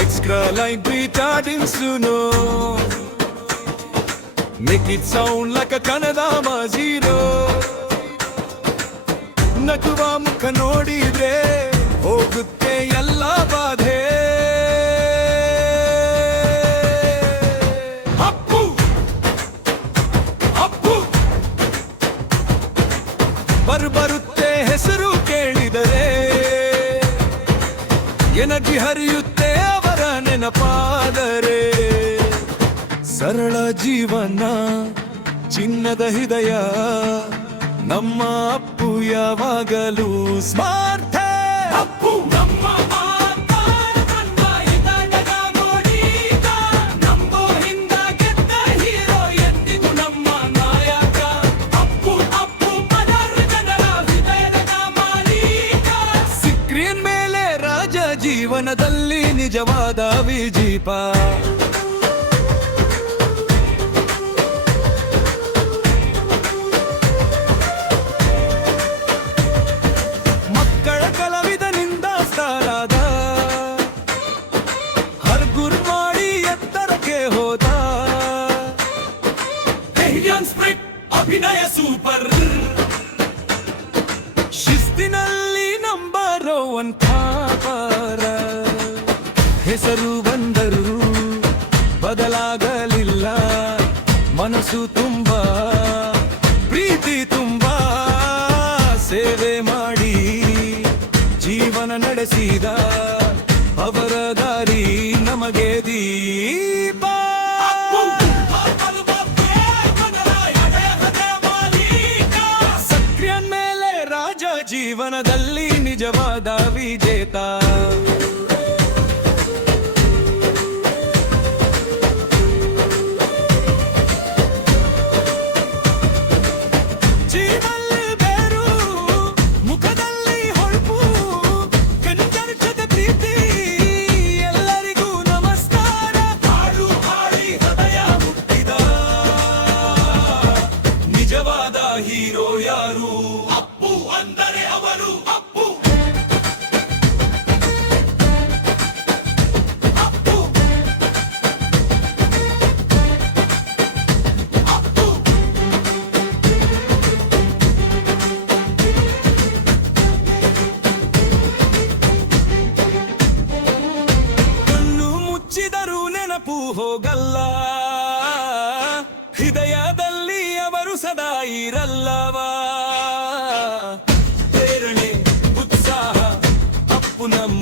Extra light retarding suno. Make it sound like a Kannadama zero. ನಗುವ ಮುಖ ನೋಡಿದ್ರೆ ಹೋಗುತ್ತೆ ಎಲ್ಲ ಬಾಧೆ. ಅಪ್ಪು ಅಪ್ಪು ಬರುತ್ತೆ ಹೆಸರು ಕೇಳಿದರೆ ಎನರ್ಜಿ ಹರಿಯುತ್ತೆ ಅವರ ನೆನಪಾದರೆ. ಸರಳ ಜೀವನ ಚಿನ್ನದ ಹೃದಯ ನಮ್ಮ ಅಪ್ಪು ಯಾವಾಗಲೂ ಸ್ಮಾರ್ಟ್. ಅಪ್ಪು ನಮ್ಮ ನಂಬೋ ಹಿಂದ ಗೆದ್ದ ಹೀರೋ ಎಂದಿಗೂ ನಮ್ಮ ನಾಯಕ. ಅಪ್ಪು ಅಪ್ಪು ಪದರ ಜನರ ಹೃದಯದ ಮಾಲೀಕ. ಸ್ಕ್ರೀನ್ ಮೇಲೆ ರಾಜ ಜೀವನದಲ್ಲಿ ನಿಜವಾದ ವಿಜೀಪ. ಅಭಿನಯ ಸೂಪರ್, ಶಿಸ್ತಿನಲ್ಲಿ ನಂಬರ್ 1 ಥಾಪರ. ಹೆಸರು ಬಂದರೂ ಬದಲಾಗಲಿಲ್ಲ, ಮನಸ್ಸು ತುಂಬಾ ಪ್ರೀತಿ ತುಂಬಾ. ಸೇವೆ ಮಾಡಿ ಜೀವನ ನಡೆಸಿದ ಅವರ ದಾರಿ ನಮಗೆ ದೀಪ. ಜೀವನದಲ್ಲಿ ನಿಜವಾದ ವಿಜೇತ. ಜೀವನಲ್ಲಿ ಬೇರು, ಮುಖದಲ್ಲಿ ಹೊಳಪು, ಕಣ್ಚರ್ಚದ ಪ್ರೀತಿ. ಎಲ್ಲರಿಗೂ ನಮಸ್ಕಾರ. ಹಾಡು ಹಾಡಿ ಹೃದಯ ಮುಟ್ಟಿದ ನಿಜವಾದ ಹೀರೋ ಯಾರು? ಅಪ್ಪು ಅಂದರೆ ಅವರು. ಅಪ್ಪು ಅಪ್ಪು ಅಪ್ಪು ಕಣ್ಣು ಮುಚ್ಚಿದರೂ ನೆನಪು ಹೋಗಲ್ಲ, ಹೃದಯದಲ್ಲಿ ಅವರು ಸದಾ ಇರಲ್ಲವಾ. ಪ್ರೇರಣೆ ಉತ್ಸಾಹ ಅಪ್ಪು ನಮ್ಮ